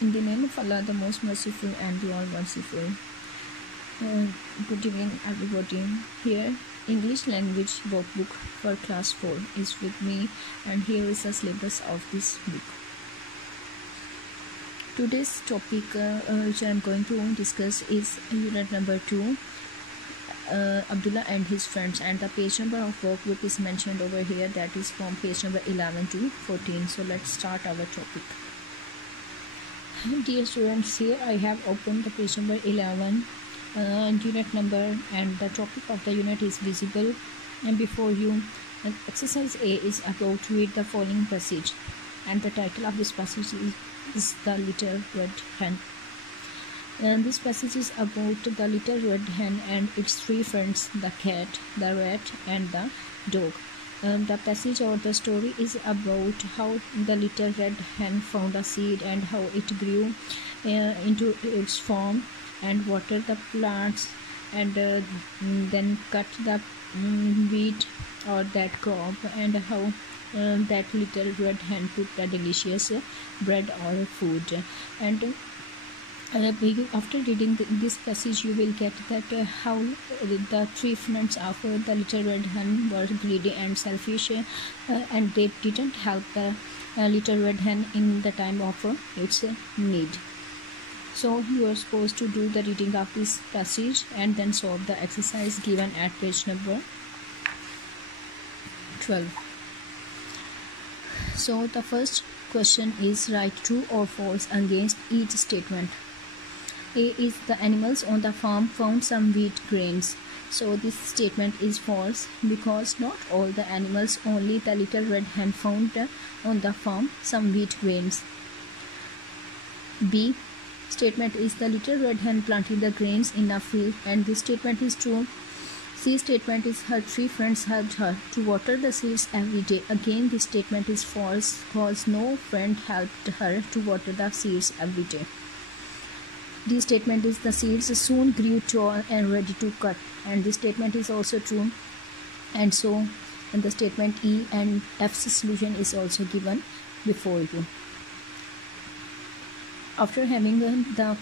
In the name of Allah, the most merciful and the all merciful. Good evening, everybody. Here, English language workbook for class 4 is with me, and here is the syllabus of this book. Today's topic which I am going to discuss is unit number 2, Abdullah and his friends, and the page number of workbook is mentioned over here, that is from page number 11 to 14. So let's start our topic. Dear students, here I have opened the page number 11 unit number, and the topic of the unit is visible. And before you, exercise A is about to read the following passage, and the title of this passage is The Little Red Hen. And this passage is about the little red hen and its three friends, the cat, the rat, and the dog. The passage or the story is about how the little red hen found a seed and how it grew into its form and watered the plants, and then cut the wheat or that crop, and how that little red hen put the delicious bread or food. And after reading this passage, you will get that how the three friends of the little red hen were greedy and selfish, and they didn't help the little red hen in the time of its need. So you are supposed to do the reading of this passage and then solve the exercise given at page number 12. So the first question is, write true or false against each statement. A is, the animals on the farm found some wheat grains. So this statement is false, because not all the animals, only the little red hen found on the farm some wheat grains. B statement is, the little red hen planted the grains in a field, and this statement is true. C statement is, her three friends helped her to water the seeds every day. Again, this statement is false, because no friend helped her to water the seeds every day. D statement is, the seeds soon grew tall and ready to cut, and this statement is also true. And so, in the statement E and F's solution is also given before you. After having the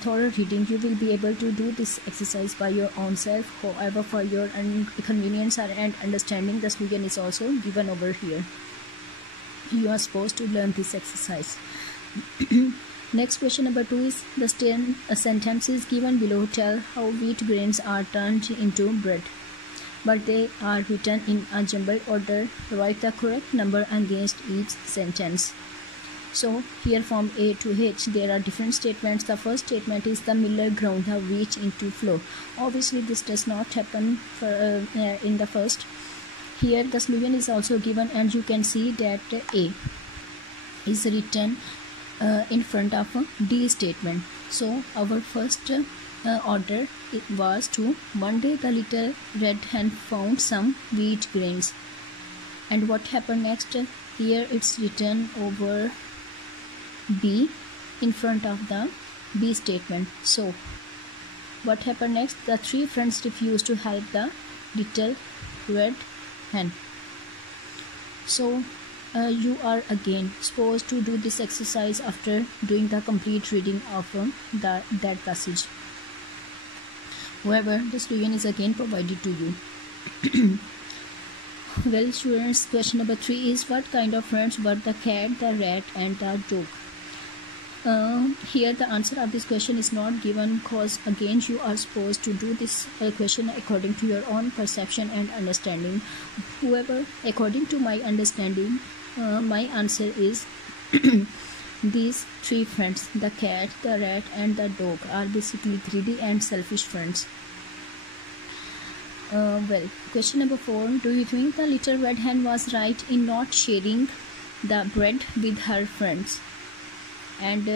thorough reading, you will be able to do this exercise by your own self. However, for your convenience and understanding, the solution is also given over here. You are supposed to learn this exercise. Next, question number 2 is, the sentences given below tell how wheat grains are turned into bread, but they are written in a jumbled order. Write the correct number against each sentence. So here from A to H there are different statements. The first statement is, the miller ground the wheat into flour. Obviously this does not happen in the first. Here the solution is also given, and you can see that A is written in front of a D statement. So our first order it was to, one day the little red hen found some wheat grains. And what happened next? Here it's written over B in front of the B statement. So what happened next? The three friends refused to help the little red hen. So you are again supposed to do this exercise after doing the complete reading of that passage. However, the solution is again provided to you. Well, students, question number 3 is, what kind of friends were the cat, the rat, and the dog? Here the answer of this question is not given, because again you are supposed to do this question according to your own perception and understanding. However, according to my understanding, my answer is these three friends, the cat, the rat, and the dog, are basically greedy and selfish friends. Well, question number 4, do you think the little red hen was right in not sharing the bread with her friends? And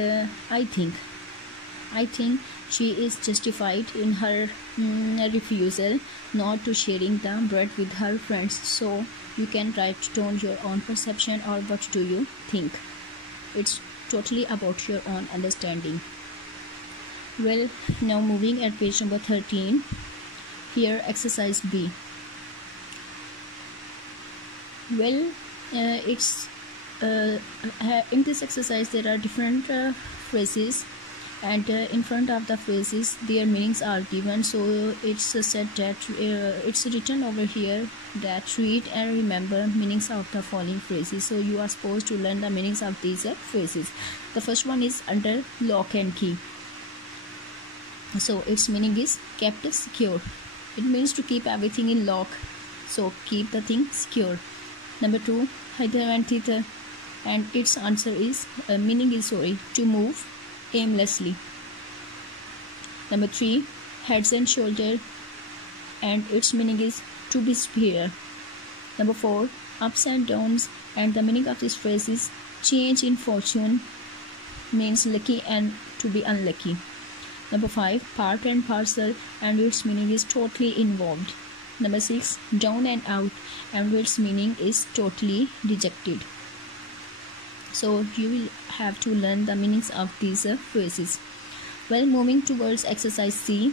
I think she is justified in her refusal not to sharing the bread with her friends. So you can write down your own perception, or what do you think. It's totally about your own understanding. Well, now moving at page number 13. Here exercise B. Well, it's in this exercise there are different phrases, and in front of the phrases their meanings are given. So it's said that it's written over here that read and remember meanings of the following phrases. So you are supposed to learn the meanings of these phrases. The first one is under lock and key. So its meaning is kept secure. It means to keep everything in lock, so keep the thing secure. Number 2, hither and thither, and its answer is meaning is to move aimlessly. Number 3, heads and shoulder, and its meaning is to be square. Number 4, ups and downs, and the meaning of this phrase is change in fortune, means lucky and to be unlucky. Number 5, part and parcel, and its meaning is totally involved. Number 6, down and out, and its meaning is totally rejected. So you will have to learn the meanings of these phrases. Well, moving towards exercise C,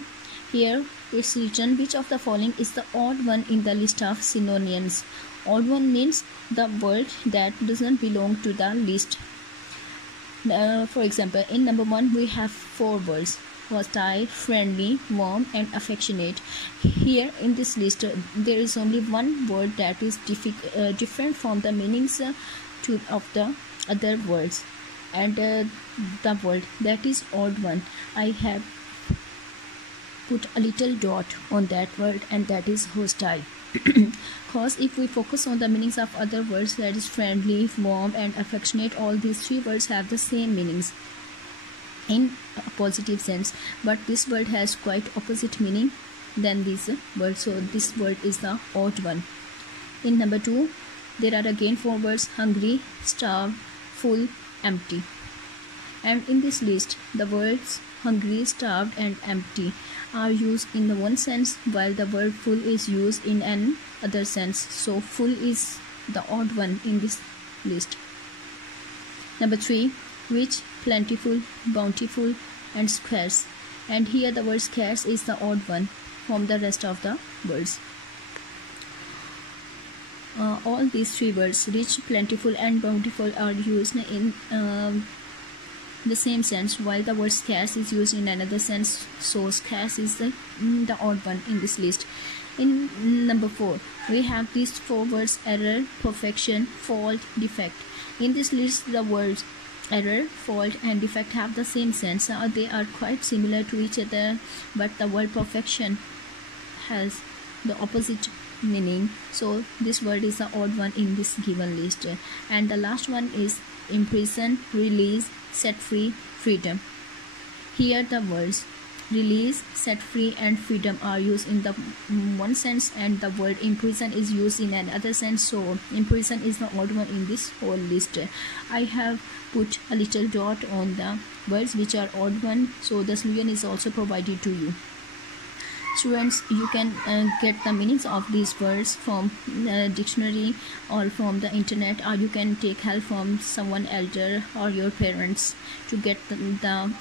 here it's written which of the following is the odd one in the list of synonyms. Odd one means the word that does not belong to the list. For example, in number 1 we have 4 words: hostile, friendly, warm, and affectionate. Here in this list there is only one word that is different from the meanings of the other words, and the word that is odd one, I have put a little dot on that word, and that is hostile. Because if we focus on the meanings of other words, that is friendly, warm, and affectionate, all these 3 words have the same meanings in a positive sense, but this word has quite opposite meaning than this word, so this word is the odd one. In number 2 there are again 4 words: hungry, starved, full, empty. And in this list the words hungry, starved, and empty are used in the one sense, while the word full is used in an other sense. So full is the odd one in this list. Number 3, rich, plentiful, bountiful, and scarce, and here the word scarce is the odd one from the rest of the words. All these 3 words, rich, plentiful, and bountiful, are used in the same sense, while the word scarce is used in another sense. So scarce is the odd one in this list. In number 4 we have these 4 words: error, perfection, fault, defect. In this list the words error, fault, and defect have the same sense. They are quite similar to each other, but the word perfection has the opposite meaning, so this word is the odd one in this given list. And the last one is imprison, release, set free, freedom. Here the words release, set free, and freedom are used in the one sense, and the word imprison is used in another sense, so imprison is the odd one in this whole list. I have put a little dot on the words which are odd one, so the solution is also provided to you. Students, you can get the meanings of these words from dictionary or from the internet, or you can take help from someone elder or your parents to get the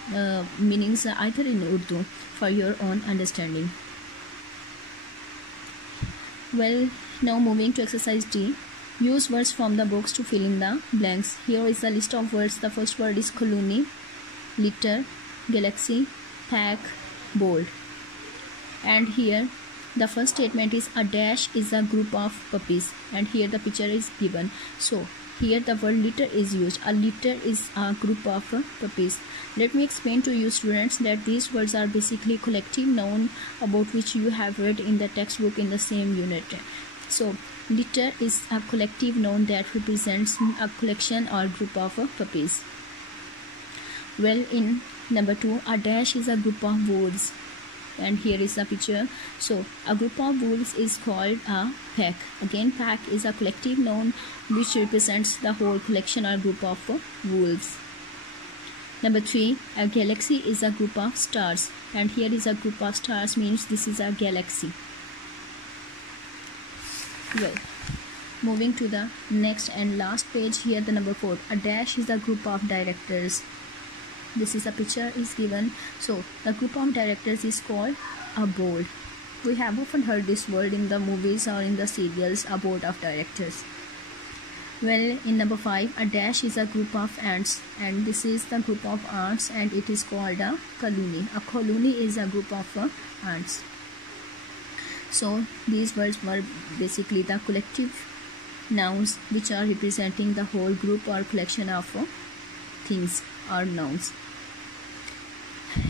meanings either in Urdu for your own understanding. Well, now moving to exercise D. Use words from the books to fill in the blanks. Here is a list of words. The first word is colony, litter, galaxy, pack, bold. And here the first statement is a dash is a group of puppies, and here the picture is given. So here the word litter is used. A litter is a group of puppies. Let me explain to you students that these words are basically collective noun about which you have read in the textbook in the same unit. So litter is a collective noun that represents a collection or group of puppies. Well, in number 2, a dash is a group of wolves, and here is the picture. So a group of wolves is called a pack. Again, pack is a collective noun which represents the whole collection or group of wolves. Number 3, a galaxy is a group of stars, and here is a group of stars, means this is a galaxy. Well, moving to the next and last page, here the number 4, a dash is a group of directors. This is a picture is given. So the group of directors is called a board. We have often heard this word in the movies or in the serials, a board of directors. Well, in number 5, a dash is a group of ants, and this is the group of ants, and it is called a colony. A colony is a group of ants. So these words were basically the collective nouns which are representing the whole group or collection of things or nouns.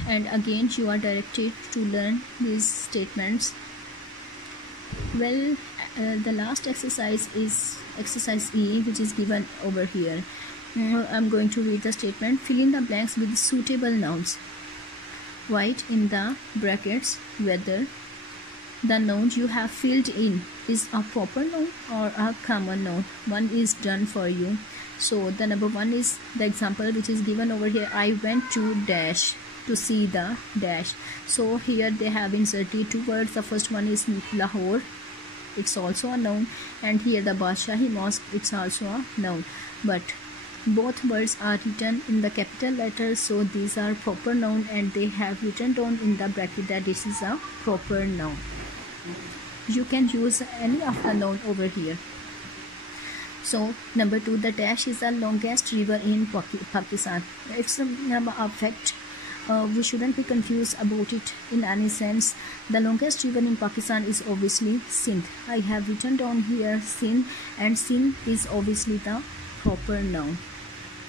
And again, you are directed to learn these statements. Well, the last exercise is exercise E, which is given over here. I'm going to read the statement. Fill in the blanks with suitable nouns. Write in the brackets whether the noun you have filled in is a proper noun or a common noun. One is done for you. So the number 1 is the example which is given over here. I went to dash to see the dash. So here they have inserted 2 words. The first one is Lahore, it's also a noun, and here the Badshahi Mosque, it's also a noun, but both words are written in the capital letters, so these are proper noun, and they have written down in the bracket that this is a proper noun. You can use any of the noun over here. So number 2, the dash is the longest river in Pakistan. It's a fact. We shouldn't be confused about it in any sense. The longest river in Pakistan is obviously Sindh. I have written down here Sindh, and Sindh is obviously the proper noun.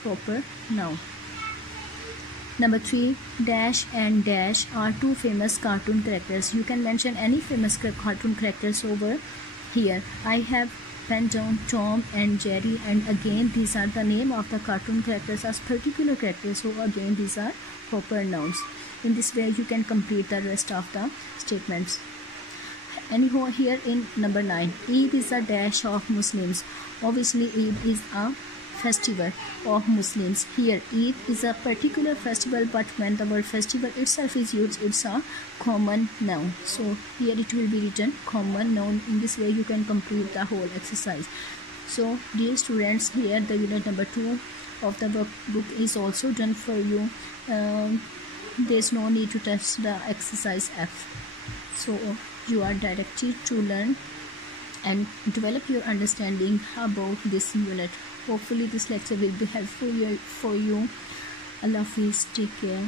Proper noun. Number 3, dash and dash are 2 famous cartoon characters. You can mention any famous cartoon characters over here. I have penned down Tom and Jerry, and again these are the name of the cartoon characters as particular characters, so again these are proper nouns. In this way you can complete the rest of the statements. Anyhow, here in number 9, Eid is a dash of Muslims. Obviously Eid is a festival of Muslims. Here Eid is a particular festival, but when the word festival itself is used, it's a common noun. So here it will be written common noun. In this way you can complete the whole exercise. So dear students, here the unit number 2 of the workbook is also done for you. There's no need to test the exercise F. So you are directed to learn and develop your understanding about this unit. Hopefully this lecture will be helpful for you. Allah Hafiz, take care.